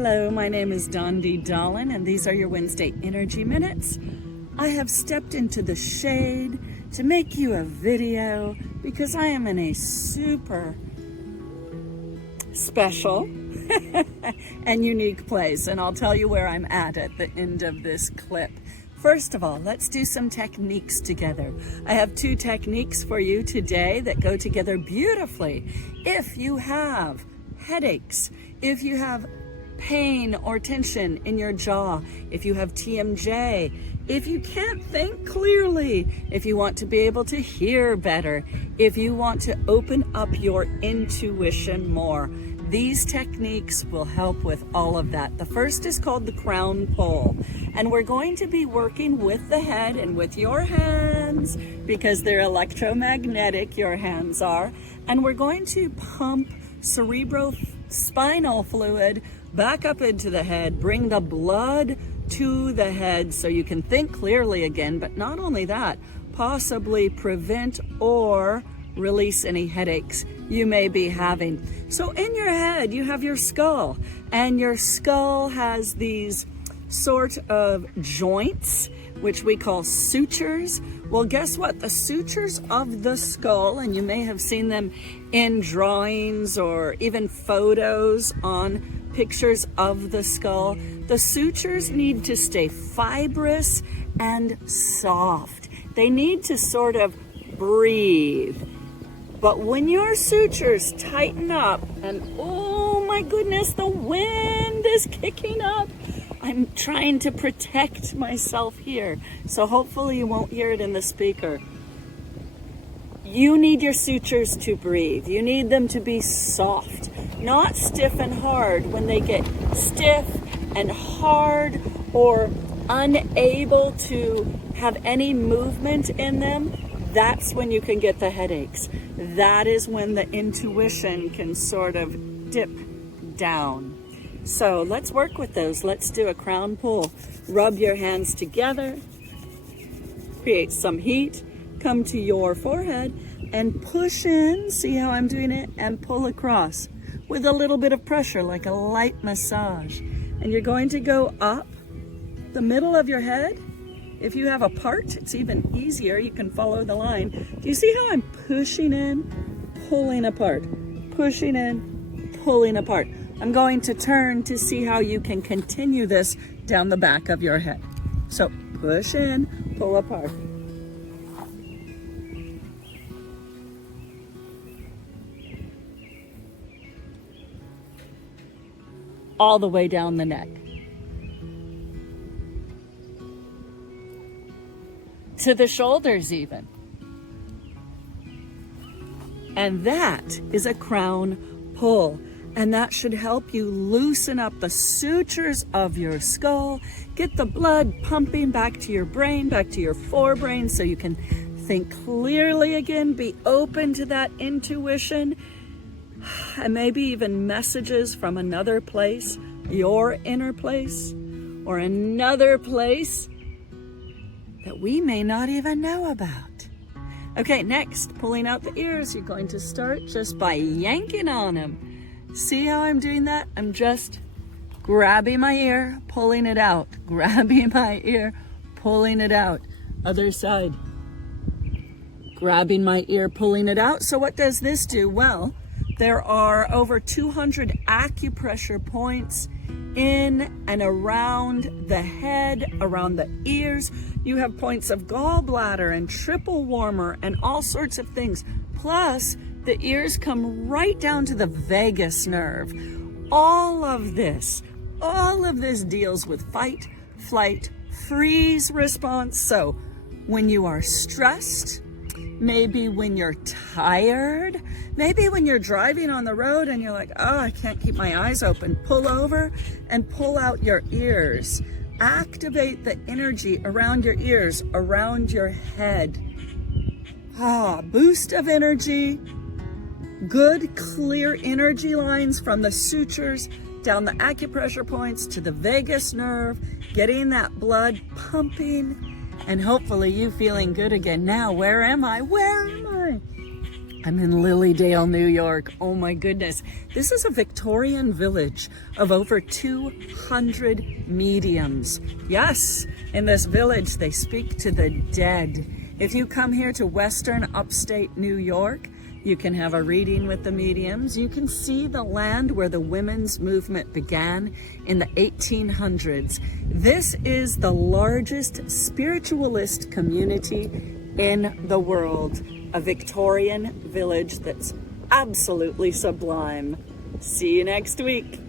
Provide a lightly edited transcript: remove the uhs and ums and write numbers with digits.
Hello, my name is Donna, and these are your Wednesday Energy Minutes. I have stepped into the shade to make you a video because I am in a super special and unique place, and I'll tell you where I'm at the end of this clip. First of all, let's do some techniques together. I have 2 techniques for you today that go together beautifully. If you have headaches, if you have pain or tension in your jaw, if you have TMJ, if you can't think clearly, if you want to be able to hear better, if you want to open up your intuition more, these techniques will help with all of that. The first is called the crown pull, and we're going to be working with the head and with your hands because they're electromagnetic, your hands are, and we're going to pump cerebrospinal fluid back up into the head, bring the blood to the head so you can think clearly again, but not only that, possibly prevent or release any headaches you may be having. So in your head, you have your skull, and your skull has these sort of joints, which we call sutures. Well, guess what? The sutures of the skull, and you may have seen them in drawings or even photos on pictures of the skull, the sutures need to stay fibrous and soft. They need to sort of breathe. But when your sutures tighten up, and oh my goodness, the wind is kicking up. I'm trying to protect myself here, so hopefully you won't hear it in the speaker. You need your sutures to breathe. You need them to be soft, not stiff and hard. When they get stiff and hard or unable to have any movement in them, that's when you can get the headaches. That is when the intuition can sort of dip down. So let's work with those. Let's do a crown pull. Rub your hands together, create some heat, come to your forehead and push in, see how I'm doing it, and pull across with a little bit of pressure, like a light massage. And you're going to go up the middle of your head. If you have a part, it's even easier. You can follow the line. Do you see how I'm pushing in, pulling apart, pushing in, pulling apart? I'm going to turn to see how you can continue this down the back of your head. So push in, pull apart. All the way down the neck. To the shoulders even. And that is a crown pull. And that should help you loosen up the sutures of your skull, get the blood pumping back to your brain, back to your forebrain, so you can think clearly again, be open to that intuition, and maybe even messages from another place, your inner place, or another place that we may not even know about. Okay, next, pulling out the ears. You're going to start just by yanking on them. See how I'm doing that? I'm just grabbing my ear, pulling it out, grabbing my ear, pulling it out. Other side. Grabbing my ear, pulling it out. So what does this do? Well, there are over 200 acupressure points in and around the head, around the ears. You have points of gallbladder and triple warmer and all sorts of things. Plus, the ears come right down to the vagus nerve. All of this deals with fight, flight, freeze response. So when you are stressed, maybe when you're tired, maybe when you're driving on the road and you're like, oh, I can't keep my eyes open, pull over and pull out your ears. Activate the energy around your ears, around your head. Boost of energy. Good, clear energy lines from the sutures down the acupressure points to the vagus nerve, getting that blood pumping, and hopefully you feeling good again. Now, where am I? Where am I? I'm in Lilydale, New York. Oh my goodness. This is a Victorian village of over 200 mediums. Yes, in this village, they speak to the dead. If you come here to Western upstate New York, you can have a reading with the mediums. You can see the land where the women's movement began in the 1800s. This is the largest spiritualist community in the world. A Victorian village that's absolutely sublime. See you next week.